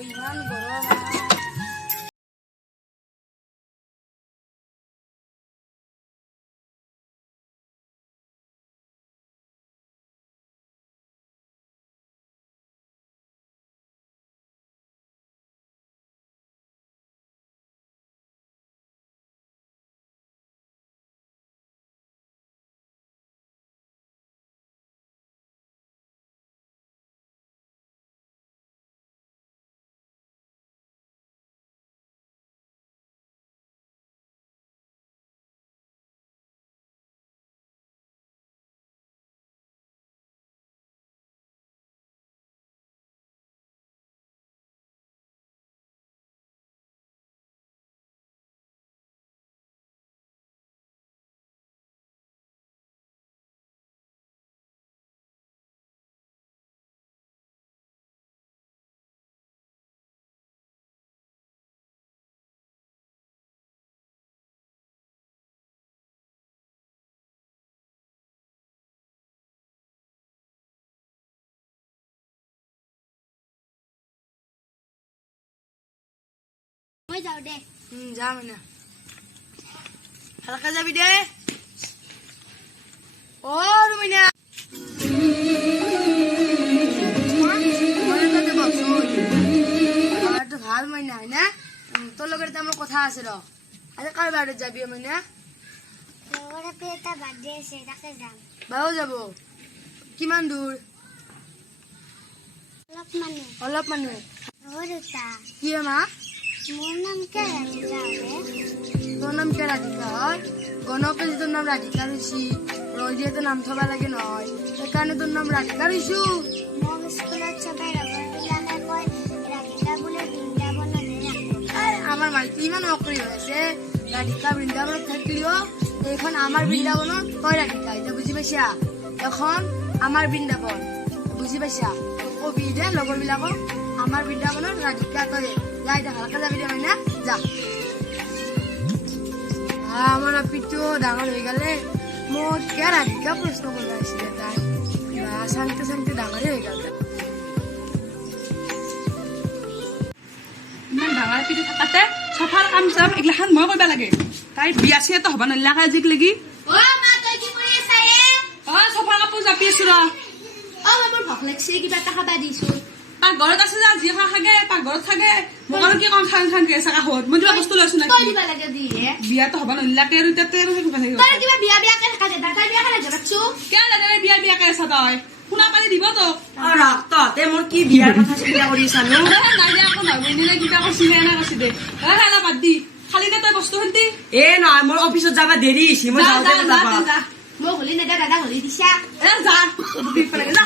ইমান গৰম মই যাও দে যাম না হালকা যাবি দে ও রুমিনা ভাল মইনা হয় না তোর লগের তো আমার কথা আছে র আচ্ছা কার বাড়ি যাবি মইনা এটা বার্থডে আছে তাকে যাম বাও যাব কিমান দূর অলপ মানে কি মা মোৰ নাম কে ৰাধিকা তোর নাম কে রাধিকা হয় গণকে যে তোর নাম রাধিকা রইছি রই দিয়ে তো নাম থবা লাগে নয় সেখানে তোর নাম রাধিকা রইছু মোক স্কুলত সবাই লগৰবিলাকে কয় ৰাধিকা বোলে বৃন্দাবনতে ৰাখে আমার মাইতি ইমান অকরি হয়েছে রাধিকা বৃন্দাবনত থাকলেও এখন আমার বৃন্দাবনত কয় রাধিকা এটা বুঝি পাইছা এখন আমার বৃন্দাবন বুঝি পাইছা কবি দে লগর বিলাকক আমার বৃন্দাবনত রাধিকা কয় যাই দে হালকা যাবি দে না যা আমার পিঠো ডাঙর হয়ে গেলে মোট কে রাধিকা প্রশ্ন করবে আসলে তাই শান্তি শান্তি ডাঙর হয়ে গেল ইমান ডাঙৰ পিঠি থাকাতে চফাৰ কাম চাম এইগিলাখান মই কৰিব লাগে তাই বিয়া চিয়াতো হ'ব নালাগে আজিক লাগি চফাৰ কাপোৰ জাপি আছো ৰ মোৰ ভোক লাগিছে কিবা এটা খাবা দিছো পাকঘৰত আছে যা যি খা খাগে পাকঘৰত থাকে মোক আৰু কি কম খান খান কে চাকা হত মই কিবা বস্তু লৈছো নাকি দিবা লাগে দিয়ে বিয়াতো হ'ব নালাগে আৰু তাতে আৰু কিবা থাকিব তই কিবা বিয়া কে থাকা দে দাদা বিয়া কে যাবাচু কিয় জানে বিয়া কে আছা তই শুনা পালি দিব তোক তহঁতে মোৰ কি বিয়াৰ কথা চিন্তা কৰি আছানো নাই দিয়া আকৌ নহয় বহিলে কিবা কৈছিলে এনে কৈছে দে হেলা বাদ দি খালি দে তই বস্তু খেলি এ নহয় মোৰ অফিচত যাবা দেৰি হৈছে মই যাওঁতে যাবা মোক হলি নেদা দাদা হলি দিছা এ যা লাগে যা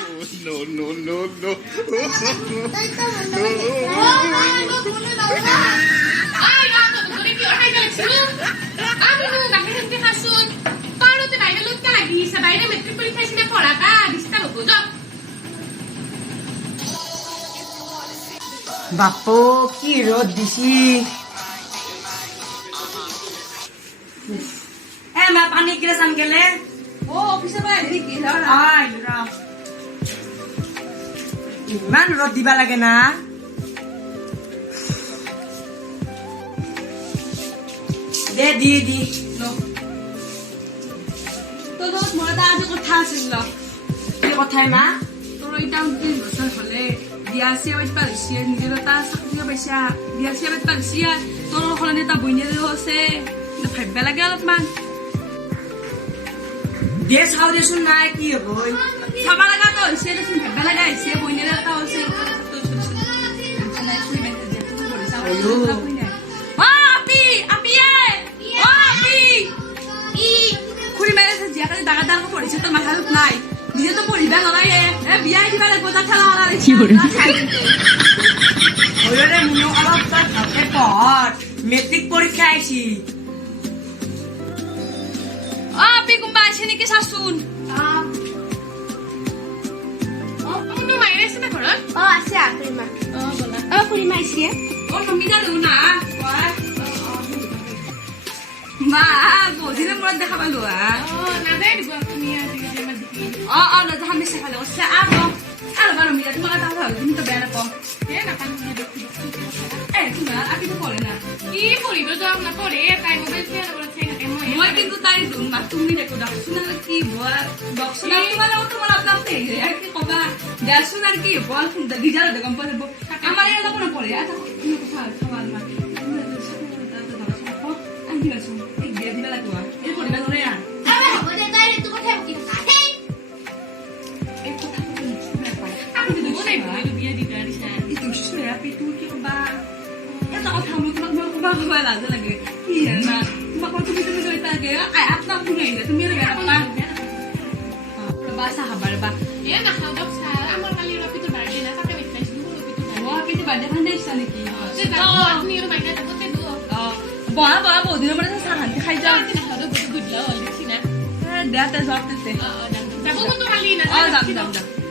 বাপু কি ৰ'দ দিছি এ মা পানী কিরে চাম গেলে ও অফিসে পৰা আহিলি কি ইমান ৰ'দ দিবা লাগে না দে দি দি তোৰ লগত মোৰ এটা আজি কথা আছিল কি কথাই মা তোৰ এতিয়া 3 বছৰ হ'লে বিয়া চিয়া পাতিবা হৈছে নিজৰ এটা চাকৰি পাইছা বিয়া চিয়া পাতিবা হৈছে তোৰ সলনি এটা বইনেৰো আছে ভাবিব লাগে অলপমান দে চাও দেচোন নাই কি হ'ব চাব লগাটো হৈছে দেচোন ভাবিব লগা হৈছে বইনেৰো এটা হৈছে খুৰী মাৰে জীয়াকালি ডাঙৰ ডাঙৰ পঢ়িছে তোৰ মাথাত নাই নিজেতো পঢ়িবা নালাগে বিয়া দিবা লাগিব তাত ঠেলা ওরে মুনো অলপ তাত ভালকে পঢ় মেট্ৰিক পৰীক্ষা আইছি অ আপি কোনবা আছে নেকি চাচোন কোনো মাইৰে আছে না ঘৰত অ আছে খুৰীমা বলা খুৰীমা আহিছে অ তুমি জানো না মা বহুদিনৰ মূৰত দেখা পালো নাযায় দিব আপুনি আজিকালি আমাৰ দেখি অ দাদা আমি চাফালে কৈছে আৰু বাৰু মিলা তোমাক এটা কথা তুমি তো বেয়া নাপাওঁ নাপানো দেখি তোমাৰ আপিটো পঢ়ে না কি পঢ়িব যাওঁ নপঢ়ে তাই মোবাইল চাই থাকে মই কিন্তু তাই মাত তুমি দেখো ডাকচোন আৰু কি হোৱা ডকচোন আৰু তোমাৰ লগত তোমাৰ আপোনাৰ আৰু কি ক'বা ডাকচোন আৰু কি বল গিজাৰতে গম পোৱা যাব আমাৰ এই অলপ নপঢ়ে এটা কথা খাবা তোমাক আহি আছো এই বিয়া দিবা লাগিব এই পঢ়িবা ধৰে হ'ব দে তাই এইটো কথা কি থাকে এই কথা আপুনি নাই বিয়া দিবা দিছা এই দুষ্টৰে আপিটো কি ক'বা এটা কথা মই তোমাক মই ক'বা ক'বা লাজ লাগে কি না তোমাক তুমি লৈ থাকে আপোনাক শুনাই তুমি বেয়া নাপাবা ৰবা চাহাবাৰ বা নাখাওঁ দিয়ক ছাৰ আমাৰ কালি ৰপিটোৰ বাৰ্থডে না তাকে বিচাৰিছিলোঁ ৰপিটো আপিটো বাৰ্থডে খান দিছা নেকি আপুনি আৰু মাইনা থাকোঁতে দো বহা বহুত দিনৰ পৰা চাহ শান্তি খাই যাওঁ নাখাওঁ দিয়ক গুড লাও দেখছি না দেয়াতে যাওঁতে যাব কিন্তু কালি যাম